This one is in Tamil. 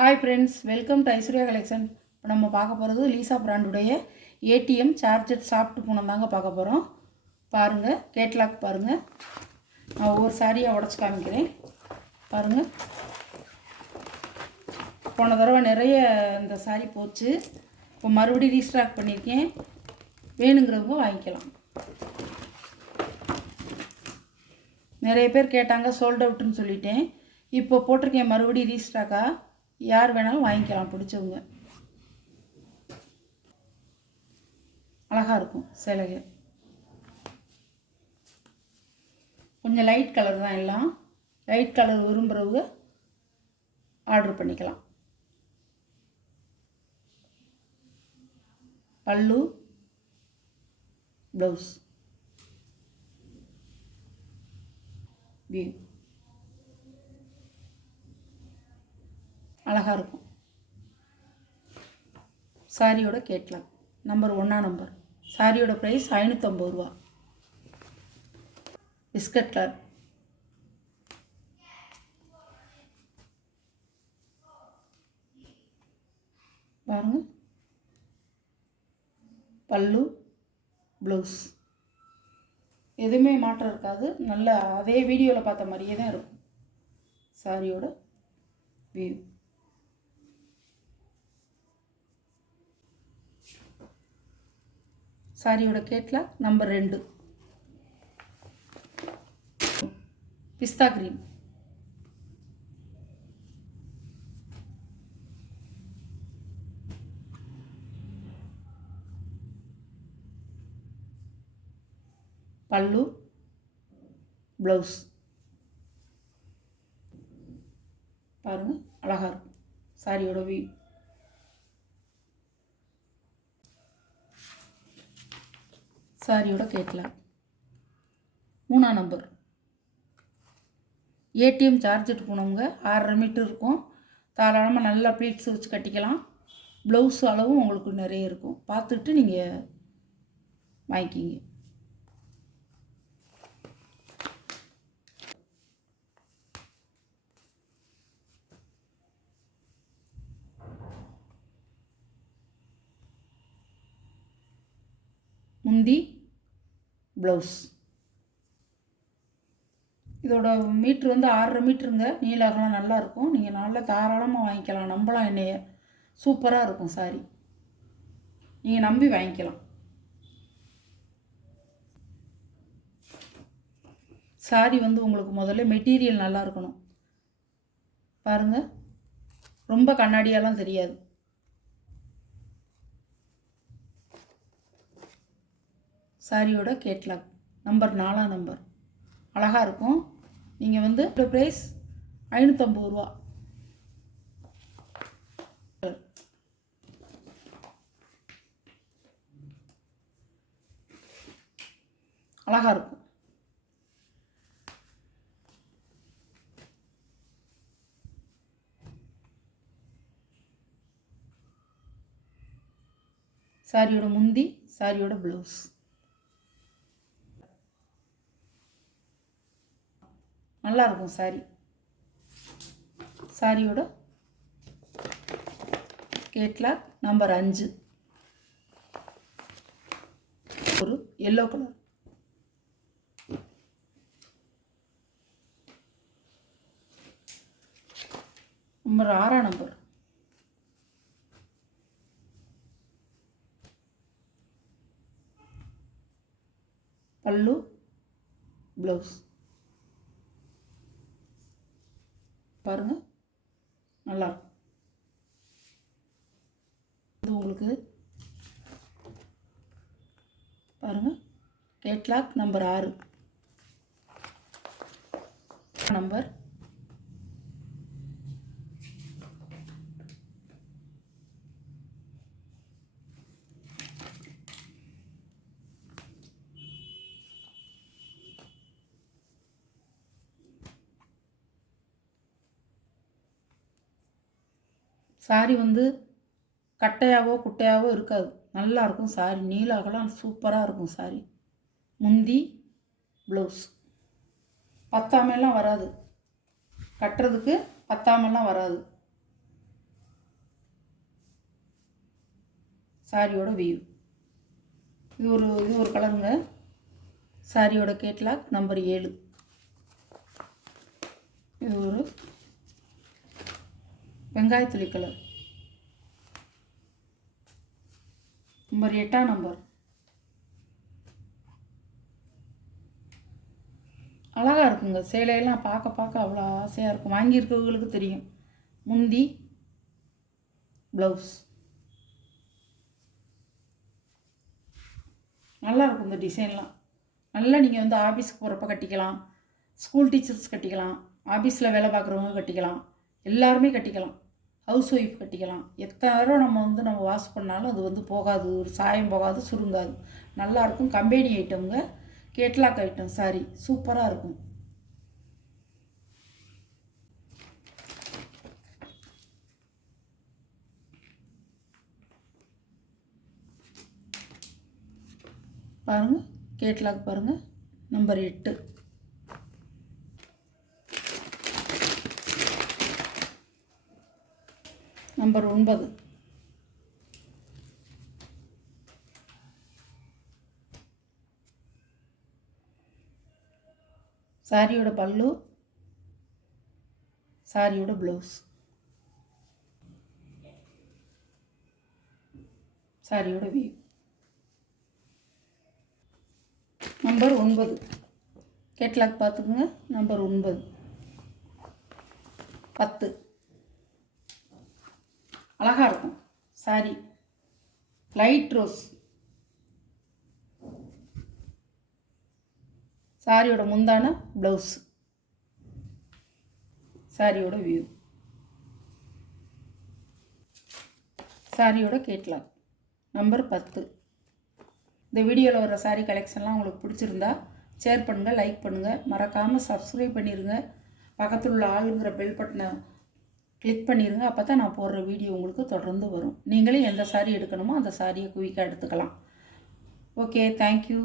Hi friends, welcome to Aishwarya collection. இப்போ நம்ம பார்க்க போகிறது லீசா பிராண்டுடைய ஏடிஎம் சார்ஜர் சாஃப்ட் பூனம் தாங்க பார்க்க போகிறோம். பாருங்கள், கேட்லாக் பாருங்கள். நான் ஒவ்வொரு சாரியாக உடச்சி காமிக்கிறேன். பாருங்கள், போன தடவை நிறைய இந்த சாரி போச்சு. இப்போ மறுபடியும் ரீஸ்டாக் பண்ணியிருக்கேன். வேணுங்கிறவங்க வாங்கிக்கலாம். நிறைய பேர் கேட்டாங்க, சோல்ட் அவுட்டுன்னு சொல்லிட்டேன். இப்போ போட்டிருக்கேன் மறுபடியும் ரீஸ்டாக்காக. யார் வேணாலும் வாங்கிக்கலாம், பிடிச்சவங்க. அழகாக இருக்கும் சேலைகள். கொஞ்சம் லைட் கலர் தான் எல்லாம். லைட் கலர் விரும்புகிறவங்க ஆர்டர் பண்ணிக்கலாம். பல்லு, ப்ளவுஸ், வியூ அழகாக இருக்கும். சாரியோட கேட்லாக் நம்பர் 1 நம்பர். சாரியோட ப்ரைஸ் 550 ரூபா. Biscuit colour. பாருங்கள், பல்லு, ப்ளவுஸ் எதுவுமே மாற்றம் இருக்காது. நல்ல அதே வீடியோவில் பார்த்த மாதிரியே தான் இருக்கும். சாரியோட வியூ. சாரியோட கேட்லாக் நம்பர் 2. பிஸ்தா கிரீன். பல்லு, ப்ளவுஸ் பாருங்கள், அழகாக இருக்கும். சாரியோட வியூ. சாரியோட கேட்லாக் 3 நம்பர். ஏடிஎம் சார்ஜர் பூனவங்க 6.5 மீட்டர் இருக்கும். தாராளமாக நல்லா ப்ளீட்ஸ் வச்சு கட்டிக்கலாம். ப்ளவுஸ் அளவும் உங்களுக்கு நிறைய இருக்கும். பார்த்துட்டு நீங்கள் வாங்கிக்கிங்க. முந்தி, ப்ளவுஸ். இதோட மீட்ரு வந்து 6.5 மீட்டருங்க. நீள அகலம் நல்லாயிருக்கும். நீங்கள் நல்லா தாராளமாக வாங்கிக்கலாம். நம்பலாம் என்னைய. சூப்பராக இருக்கும் சாரி. நீங்கள் நம்பி வாங்கிக்கலாம். சாரி வந்து உங்களுக்கு முதல்ல மெட்டீரியல் நல்லா இருக்கணும். பாருங்கள், ரொம்ப கண்ணாடியெல்லாம் தெரியாது. சாரியோட கேட்லாக் நம்பர் 4 நம்பர். அழகாக இருக்கும். நீங்கள் வந்து ப்ரைஸ் 550 ரூபா. அழகாக இருக்கும். சாரியோட முந்தி, சாரியோட ப்ளவுஸ். நல்லா இருக்கும் சாரி. சாரியோட கேட்லாக் நம்பர் 5. ஒரு எல்லோ கலர். Number 6 number. பல்லு, ப்ளவுஸ் பாருங்கள், நல்லாயிருக்கும். இது உங்களுக்கு பாருங்கள், கேட்லாக் நம்பர் 6 நம்பர். சாரி வந்து கட்டையாவோ குட்டையாவோ இருக்காது. நல்லாயிருக்கும் சாரி. நீல அகலம் சூப்பராக இருக்கும் சாரி. முந்தி, ப்ளவுஸ் பத்தாமெல்லாம் வராது. கட்டுறதுக்கு பத்தாமெல்லாம் வராது. சாரியோட வியூ. இது ஒரு கலருங்க. சாரியோட கேட்லாக் நம்பர் 7. இது ஒரு வெங்காயத்துளி கலர் நம்பர் 8ஆம் நம்பர். அழகாக இருக்குங்க. சேலையெல்லாம் பார்க்க அவ்வளோ ஆசையாக இருக்கும். வாங்கியிருக்கவங்களுக்கு தெரியும். முந்தி ப்ளவுஸ் நல்லா இருக்கும். இந்த டிசைன்லாம் நல்லா நீங்கள் வந்து ஆஃபீஸ்க்கு போகிறப்ப கட்டிக்கலாம், ஸ்கூல் டீச்சர்ஸ் கட்டிக்கலாம், ஆஃபீஸில் வேலை பார்க்குறவங்க கட்டிக்கலாம், எல்லாருமே கட்டிக்கலாம், ஹவுஸ் ஒய்ஃப் கட்டிக்கலாம். எத்தனை நேரம் நம்ம வாஷ் பண்ணாலும் அது வந்து போகாது, ஒரு சாயம் போகாது, சுருங்காது, நல்லாயிருக்கும். கம்பெனி ஐட்டம்ங்க, கேட்லாக் ஐட்டம். சாரி சூப்பராக இருக்கும். பாருங்கள், கேட்லாக் பாருங்கள், நம்பர் 8. நம்பர் 9. சாரியோட பல்லு, சாரியோட ப்ளவுஸ், சாரியோட வியூ. நம்பர் 9 கேட்லாக் பார்த்துக்குங்க. நம்பர் 9. 10 அழகாக இருக்கும். Sorry light rose. சாரியோட முந்தான ப்ளவுஸ், சாரியோட வியூ, சாரியோட கேட்லாக் நம்பர் 10. இந்த வீடியோவில் வர சாரீ கலெக்ஷன்லாம் உங்களுக்கு பிடிச்சிருந்தா ஷேர் பண்ணுங்கள், லைக் பண்ணுங்கள், மறக்காமல் சப்ஸ்கிரைப் பண்ணிடுங்க. பக்கத்தில் உள்ள ஆளுங்கிற பெல் பட்டனை கிளிக் பண்ணிடுங்க. அப்போ தான் நான் போடுற வீடியோ உங்களுக்கு தொடர்ந்து வரும். நீங்களே எந்த சாரீ எடுக்கணுமோ அந்த சாரியை குயிக்காக எடுத்துக்கலாம். Okay, thank you.